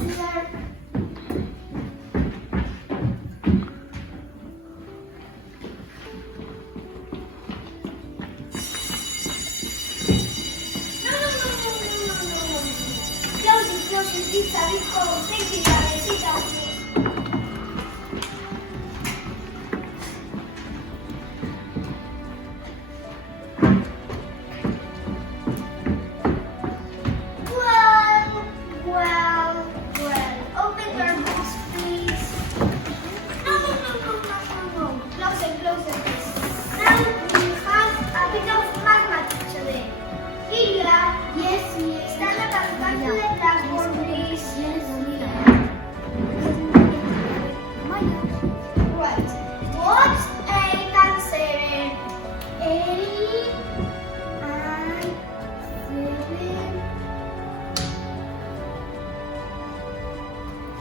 dear. Close it, it's a bit cold. Thank you, darling. Sit down, please. Well. Open your books, please. No. Close it, please. Now we have a bit of mathematics today. Ilya, yes. Stand up and back to the blackboard, please. Right. What's 8 and 7? 8 and 7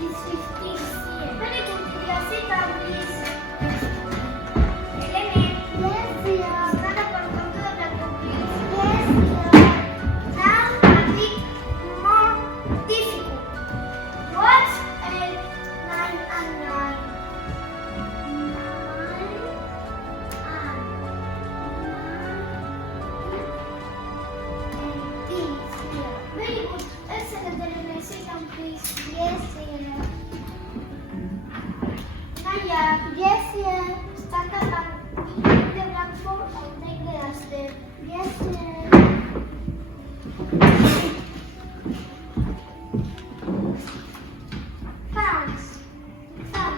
is 15. Very good, Ilya. Sit down, please. Eleni. Yes, dear. Stand up and come to the blackboard, please. Yes, dear. Now a bit more difficult. What's 8, 9 and 9? 18. Very good. Excellent, Eleni. Sit down, please. Yes, dear. Naya. Yes, dear. Stand up and take the blackboard and take the duster. Yes, dear. Thanks.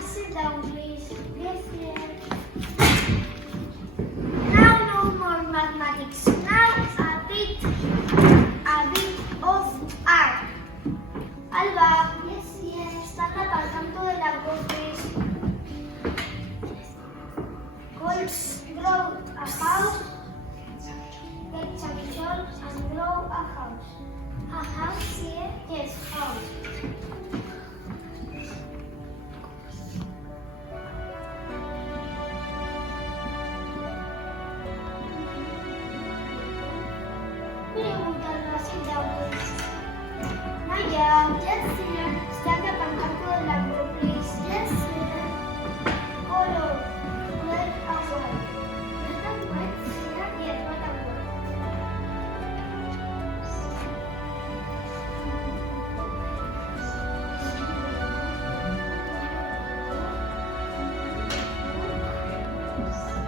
Sit down, please. Yes, dear. Now no more mathematics. Now a bit of art. Alba. Yes. Stand up and come to the blackboard, please. Grow a house. Get some and grow a house. A house here? Yes, house. Very good, Alba. Sit down, please. Naya. Yes, dear. Stand up and come to the blackboard, please. Yes, dear. Color. Red and white. Red and white? Yes, red and white.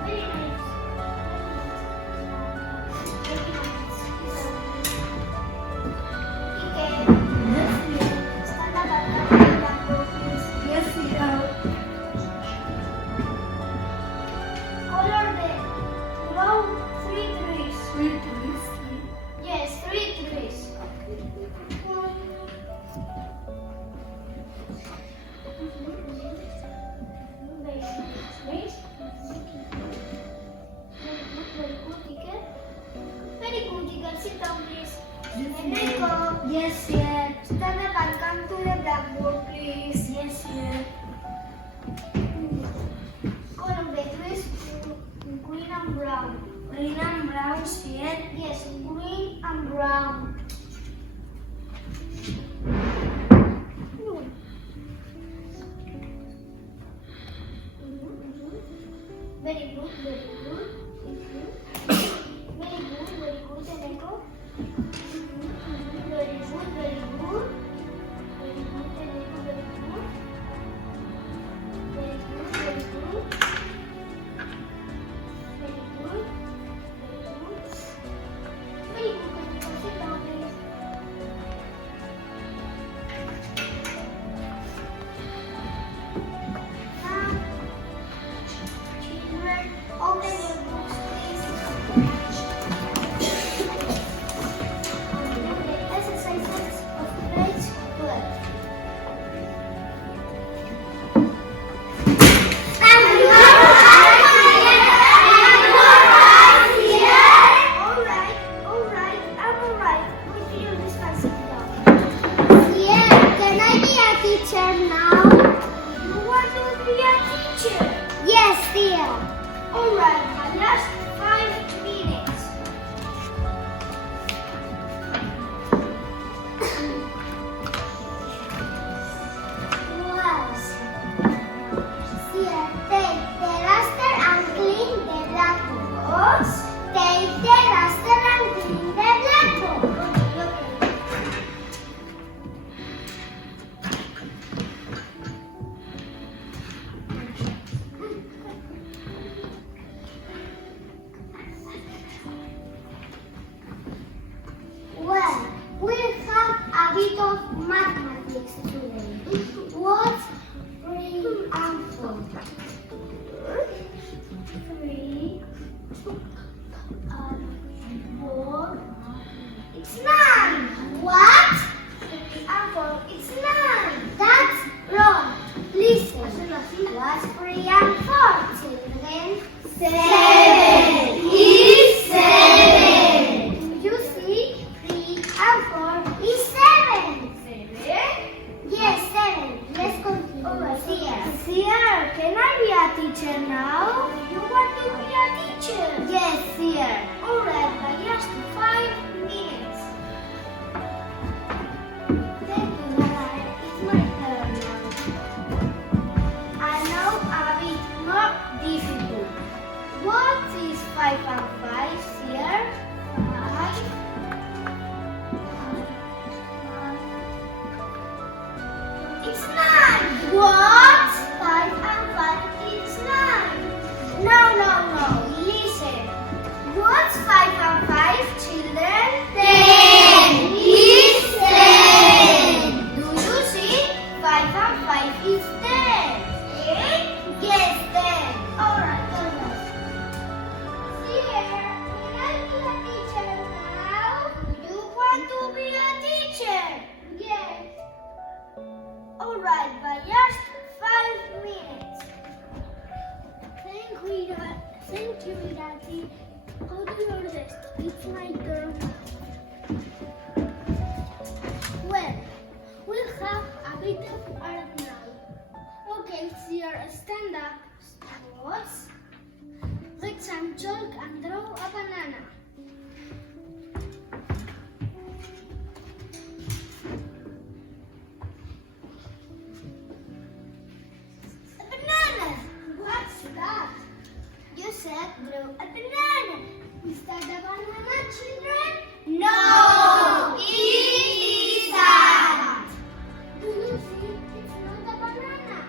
Very nice. Stand up and come to the blackboard, please. Yes, dear. Color the grow 3 trees. 3 trees. Yes, 3 trees. Very good, Iker. Sit down, please. Enrico. Yes, dear. Stand up and come to the blackboard, please. Yes, dear. Color the trees green and brown. Green and brown, dear. Yes, green and brown. Very good, Enrico. Very good. Sit down, please. Now, children, open your books, please. The exercises of grade 12. Alright, my last 5 minutes. student. What's 3 and 4? 3 and 4. It's 9. What? 3 and 4. It's 9. That's wrong. Listen. What's 3 and 4, children? 7 is 7. You see, 3 and 4 is 7. 7? Yes, 7. Let's continue. Over here. Here, can I be a teacher now? You want to be a teacher? Yes, here. Alright, but just 5 minutes. Thank you, Nana. It's my turn now. I know a bit more difficult. What is 5 and 5 here? 5. It's 9. What? 5 and 5 is 9. No. Listen. What's 5 and 5, children? 10 is 10. Do you see? 5 and 5 is 10. Yes, 10. Alright. Here, can I be a teacher now? Do you want to be a teacher? Yes. Alright, but just 5 minutes. Thank you, Daddy. Go to your desk. It's my turn. Well, we'll have a bit of art now. Okay, here, stand up. Squats. Get some chalk and draw a banana. A banana! What's that? You said draw a banana. Is that a banana, children? No, it isn't. Do you see? It's not a banana.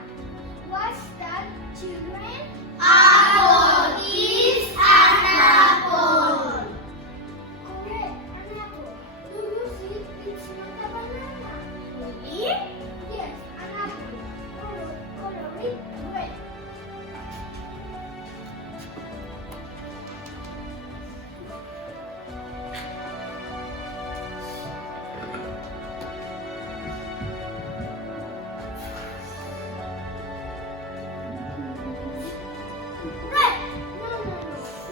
What's that, children? Apple. It's an apple. Correct, an apple. Do you see? It's not a banana. Really? Yes, an apple. Color it red. Red! No.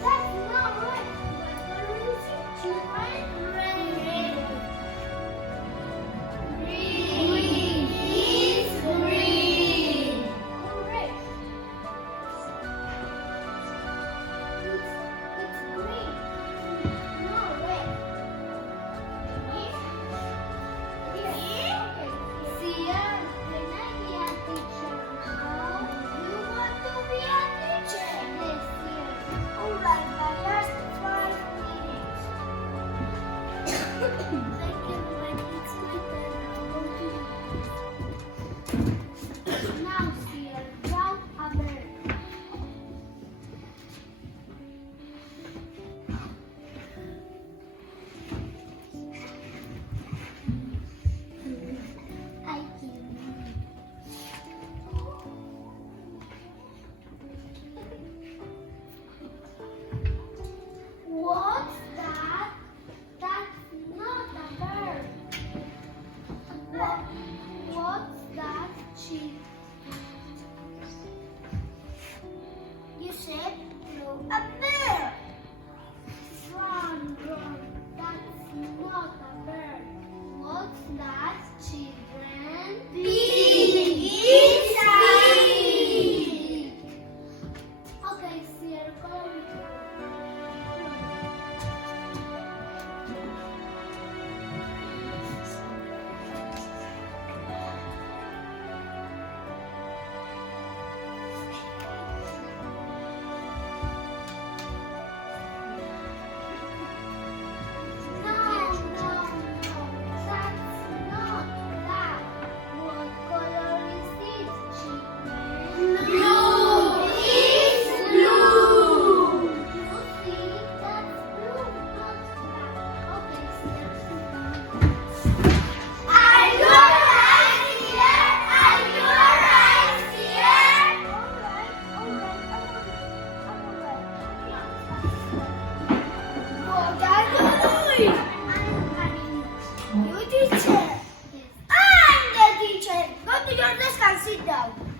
That's not red. What color is it, children? Red. Green. It's green. Correct. It's green. No red. Yes? Yes. Okay. Sia, can I be a teacher now? You want to be a teacher? Yes, Sia. Alright, but just 5 minutes. Thank you, but it's my turn now. Go to you. Now, Sia, draw a bird. I think Sit down.